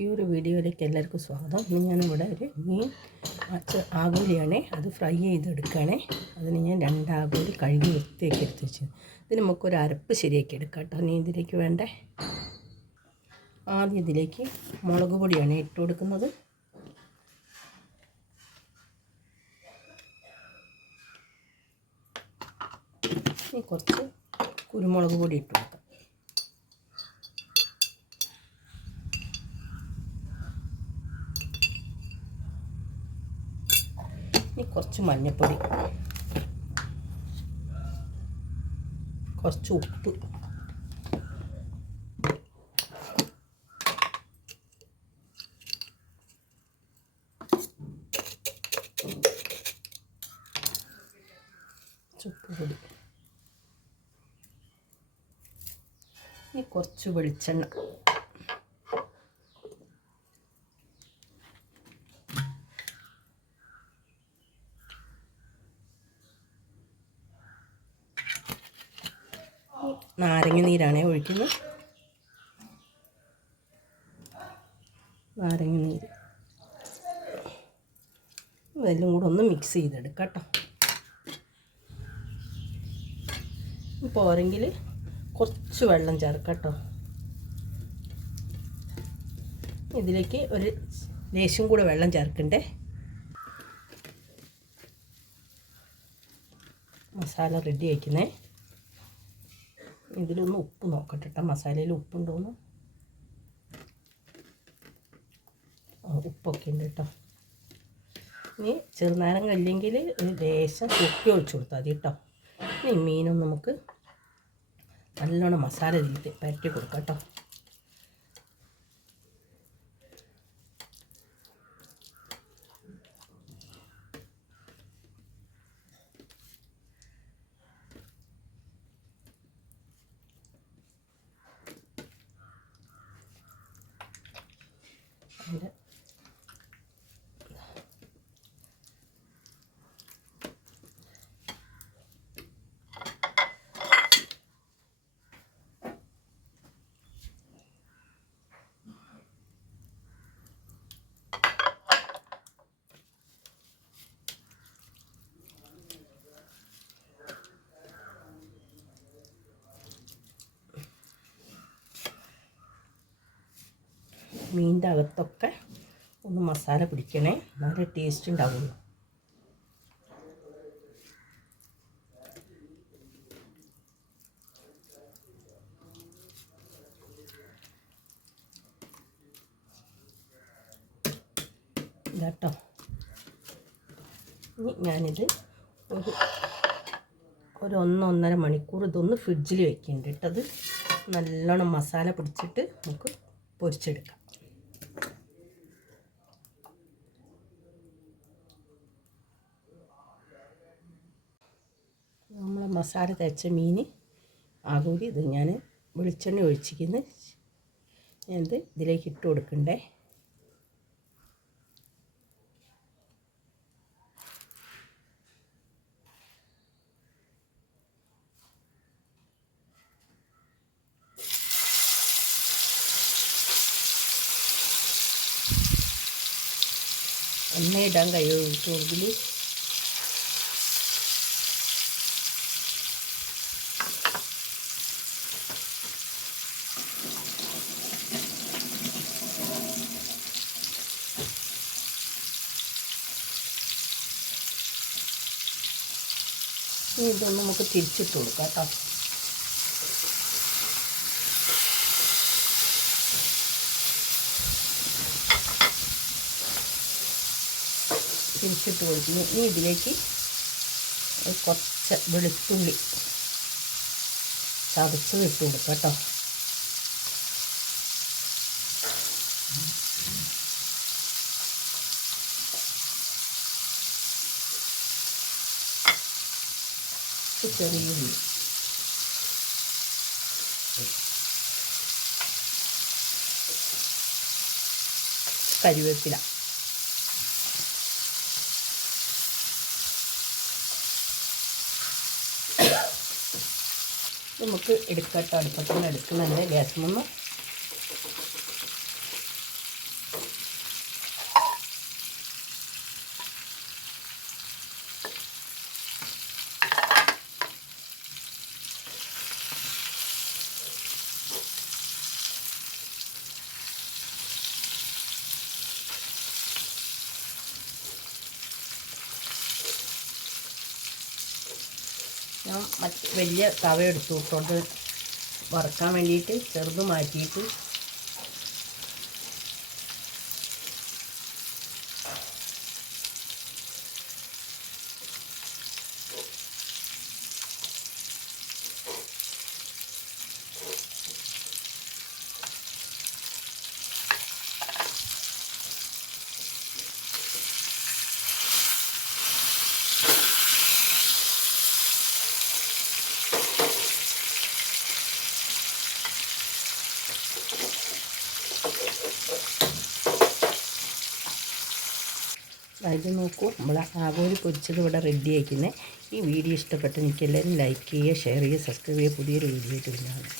ഈ ഒരു വീഡിയോയിലേക്ക് എല്ലാവർക്കും സ്വാഗതം. ഇന്ന് ഞാനിവിടെ ഒരു മീൻ ആഗോലിയാണേ, അത് ഫ്രൈ ചെയ്തെടുക്കുകയാണേ. അതിന് ഞാൻ 2 ആഗോലി കഴുകി വൃത്തിയാക്കി എടുത്ത് വെച്ചു. ഇതിന് നമുക്കൊരു അരപ്പ് ശരിയാക്കി എടുക്കാം കേട്ടോ. ഇനി ഇതിലേക്ക് വേണ്ടേ, ആദ്യം ഇതിലേക്ക് മുളക് പൊടിയാണ് ഇട്ട് കൊടുക്കുന്നത്. ഇനി കുറച്ച് കുരുമുളക് പൊടി ഇട്ട് കൊടുക്കാം. ഇനി കുറച്ച് മഞ്ഞൾപ്പൊടി, കുറച്ച് ഉപ്പ്, ഉപ്പ് പൊടി, ഇനി കുറച്ച് വെളിച്ചെണ്ണ, നാരങ്ങ നീരാണ് ഒഴിക്കുന്നത്. നാരങ്ങ നീര് ഇതെല്ലാം കൂടെ ഒന്ന് മിക്സ് ചെയ്തെടുക്കാം കേട്ടോ. പോരെങ്കിൽ കുറച്ച് വെള്ളം ചേർക്കാം കേട്ടോ. ഇതിലേക്ക് ഒരു ലേശം കൂടെ വെള്ളം ചേർക്കണ്ടേ. മസാല റെഡി ആക്കുന്നേ. ഇതിലൊന്ന് ഉപ്പ് നോക്കട്ടെ കേട്ടോ, മസാലയിൽ ഉപ്പുണ്ടോയെന്ന്. ഉപ്പൊക്കെ ഉണ്ട് കേട്ടോ. ഇനി ചെറുനാരങ്ങ ഇല്ലെങ്കിൽ ഒരു ലേശം കുപ്പി ഒഴിച്ച് കൊടുത്താൽ മതി കേട്ടോ. ഇനി മീനും നമുക്ക് നല്ലോണം മസാല ഇതിൽ പരട്ടി കൊടുക്കാം കേട്ടോ. അതിൻ്റെ മീനിൻ്റെ അകത്തൊക്കെ ഒന്ന് മസാല പിടിക്കണേ, നല്ല ടേസ്റ്റ് ഉണ്ടാവുള്ളൂ. ഇതാട്ടോ. ഇനി ഞാനിത് ഒരു 1-1.5 മണിക്കൂർ ഇതൊന്ന് ഫ്രിഡ്ജിൽ വെക്കുന്നുണ്ട് കേട്ടത്. നല്ലോണം മസാല പിടിച്ചിട്ട് നമുക്ക് പൊരിച്ചെടുക്കാം. നമ്മളെ മസാല തേച്ച മീൻ ആകൂരി ഇത് ഞാൻ വെളിച്ചെണ്ണ ഒഴിച്ചിരിക്കുന്നു. ഞാനിത് ഇതിലേക്ക് ഇട്ട് കൊടുക്കണ്ടേ. എണ്ണ ഇടാൻ കഴിയുമെങ്കിൽ ഇതൊന്ന് നമുക്ക് തിരിച്ചിട്ട് കൊടുക്കാം കേട്ടോ. തിരിച്ചിട്ട് കൊടുക്കുന്നു. ഇനി ഇതിലേക്ക് കുറച്ച് വെളുത്തുള്ളി ചതച്ചത് ഇട്ട് കൊടുക്കാം കേട്ടോ. ചെറിയ ഉള്ളി, കരിവേപ്പില, നമുക്ക് എടുക്കട്ടോ. അടുപ്പത്തിൽ നിന്ന് എടുക്കുന്നുണ്ട് ഗ്യാസിൽ നിന്ന്. ഞാൻ വലിയ തവ എടുത്തു ഇട്ടോണ്ട് വറുക്കാൻ വേണ്ടിയിട്ട് ചെറുത് മാറ്റിയിട്ട് ഇത് നോക്കൂ, നമ്മൾ ആഗോലി പൊരിച്ചത് ഇവിടെ റെഡി ആക്കുന്നത്. ഈ വീഡിയോ ഇഷ്ടപ്പെട്ട് എനിക്ക് എല്ലാവരും ലൈക്ക് ചെയ്യുക, ഷെയർ ചെയ്യുക, സബ്സ്ക്രൈബ് ചെയ്യുക. പുതിയൊരു വീഡിയോ ആയിട്ട് വരുന്നതാണ്.